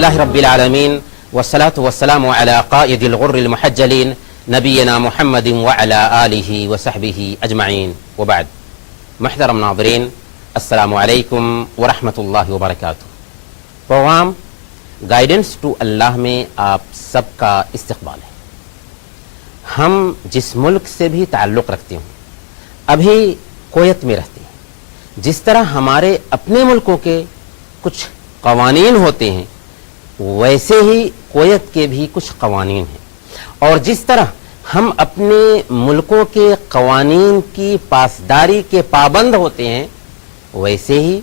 الحمدللہ رب العالمین والصلاة والسلام علی قائد الغر المحجلین نبینا محمد وعلی آلہ وصحبہ اجمعین وبعد. محترم ناظرین، السلام علیکم ورحمۃ اللہ وبرکاتہ. پروگرام گائیڈنس ٹو اللہ میں آپ سب کا استقبال ہے. ہم جس ملک سے بھی تعلق رکھتے ہوں، ابھی کویت میں رہتے ہیں، جس طرح ہمارے اپنے ملکوں کے کچھ قوانین ہوتے ہیں ویسے ہی کویت کے بھی کچھ قوانین ہیں، اور جس طرح ہم اپنے ملکوں کے قوانین کی پاسداری کے پابند ہوتے ہیں ویسے ہی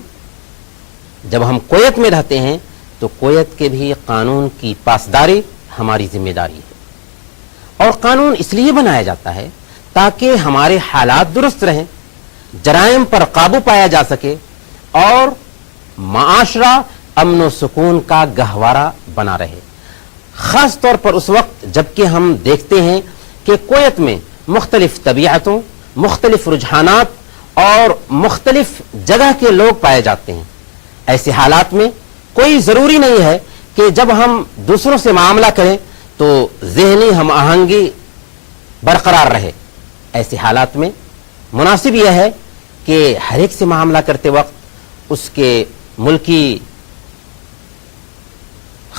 جب ہم کویت میں رہتے ہیں تو کویت کے بھی قانون کی پاسداری ہماری ذمہ داری ہے. اور قانون اس لیے بنایا جاتا ہے تاکہ ہمارے حالات درست رہیں، جرائم پر قابو پایا جا سکے اور معاشرہ امن و سکون کا گہوارہ بنا رہے. خاص طور پر اس وقت جبکہ ہم دیکھتے ہیں کہ کویت میں مختلف طبیعتوں، مختلف رجحانات اور مختلف جگہ کے لوگ پائے جاتے ہیں. ایسے حالات میں کوئی ضروری نہیں ہے کہ جب ہم دوسروں سے معاملہ کریں تو ذہنی ہم آہنگی برقرار رہے. ایسے حالات میں مناسب یہ ہے کہ ہر ایک سے معاملہ کرتے وقت اس کے ملکی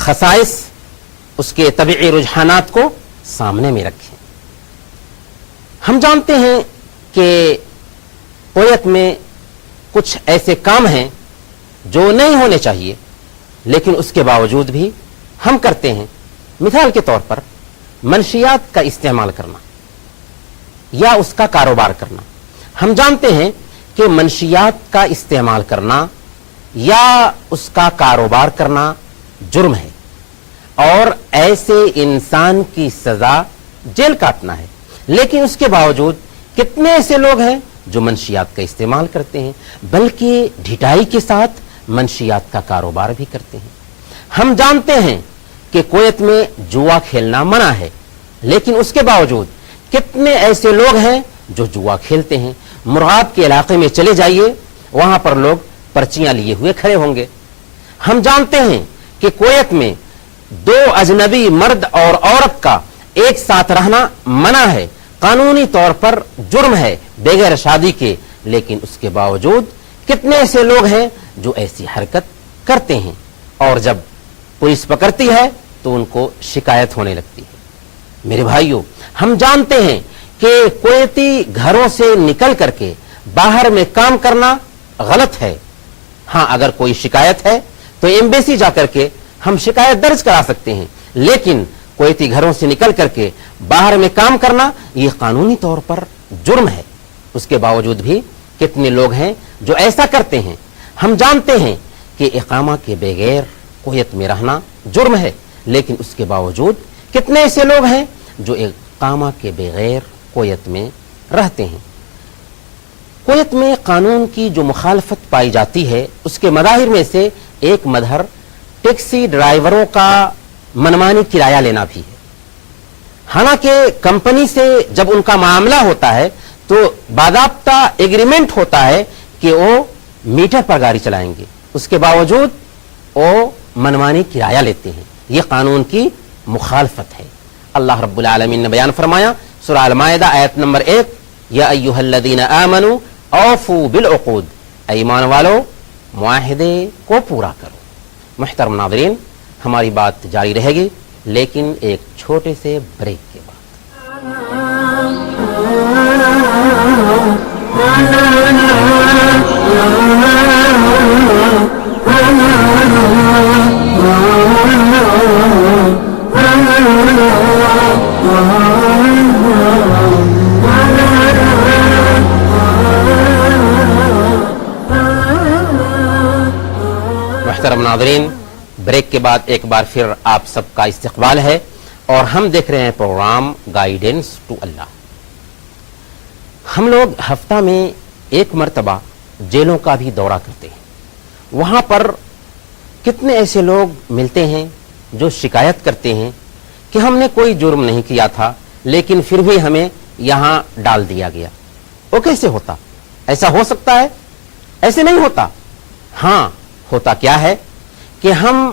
خصائص، اس کے طبعی رجحانات کو سامنے میں رکھیں. ہم جانتے ہیں کہ کویت میں کچھ ایسے کام ہیں جو نہیں ہونے چاہیے لیکن اس کے باوجود بھی ہم کرتے ہیں. مثال کے طور پر منشیات کا استعمال کرنا یا اس کا کاروبار کرنا. ہم جانتے ہیں کہ منشیات کا استعمال کرنا یا اس کا کاروبار کرنا جرم ہے اور ایسے انسان کی سزا جیل کاٹنا ہے. لیکن اس کے باوجود کتنے ایسے لوگ ہیں جو منشیات کا استعمال کرتے ہیں، بلکہ ڈھٹائی کے ساتھ منشیات کا کاروبار بھی کرتے ہیں. ہم جانتے ہیں کہ کویت میں جوا کھیلنا منع ہے، لیکن اس کے باوجود کتنے ایسے لوگ ہیں جو جوا کھیلتے ہیں. مرغاب کے علاقے میں چلے جائیے، وہاں پر لوگ پرچیاں لیے ہوئے کھڑے ہوں گے. ہم جانتے ہیں کہ کویت میں دو اجنبی مرد اور عورت کا ایک ساتھ رہنا منع ہے، قانونی طور پر جرم ہے بغیر شادی کے. لیکن اس کے باوجود کتنے ایسے لوگ ہیں جو ایسی حرکت کرتے ہیں اور جب پولیس پکڑتی ہے تو ان کو شکایت ہونے لگتی ہے. میرے بھائیوں، ہم جانتے ہیں کہ کویتی گھروں سے نکل کر کے باہر میں کام کرنا غلط ہے. ہاں، اگر کوئی شکایت ہے تو ایمبیسی جا کر کے ہم شکایت درج کرا سکتے ہیں، لیکن کویتی گھروں سے نکل کر کے باہر میں کام کرنا یہ قانونی طور پر جرم ہے. اس کے باوجود بھی کتنے لوگ ہیں جو ایسا کرتے ہیں. ہم جانتے ہیں کہ اقامہ کے بغیر کویت میں رہنا جرم ہے، لیکن اس کے باوجود کتنے ایسے لوگ ہیں جو اقامہ کے بغیر کویت میں رہتے ہیں. کویت میں قانون کی جو مخالفت پائی جاتی ہے اس کے مظاہر میں سے ایک مظہر ٹیکسی ڈرائیوروں کا منمانی کرایہ لینا بھی ہے. حالانکہ کمپنی سے جب ان کا معاملہ ہوتا ہے تو باضابطہ ایگریمنٹ ہوتا ہے کہ وہ میٹر پر گاڑی چلائیں گے، اس کے باوجود وہ منمانی کرایہ لیتے ہیں. یہ قانون کی مخالفت ہے. اللہ رب العالمین نے بیان فرمایا سورہ المائدہ آیت نمبر 1، یا ایھا الذین آمنوا اوفوا بالعقود، ایمان والو معاہدے کو پورا کرو. محترم ناظرین، ہماری بات جاری رہے گی لیکن ایک چھوٹے سے بریک کے بعد. محترم ناظرین، بریک کے بعد ایک بار پھر آپ سب کا استقبال ہے اور ہم دیکھ رہے ہیں پروگرام گائیڈنس ٹو اللہ. ہم لوگ ہفتہ میں ایک مرتبہ جیلوں کا بھی دورہ کرتے ہیں. وہاں پر کتنے ایسے لوگ ملتے ہیں جو شکایت کرتے ہیں کہ ہم نے کوئی جرم نہیں کیا تھا لیکن پھر بھی ہمیں یہاں ڈال دیا گیا. وہ کیسے ہوتا؟ ایسا ہو سکتا ہے؟ ایسے نہیں ہوتا. ہاں، ہوتا کیا ہے کہ ہم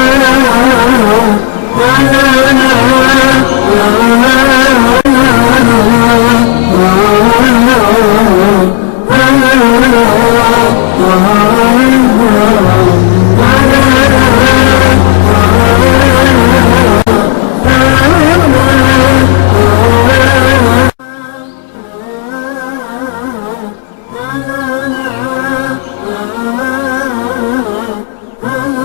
la la la la la la la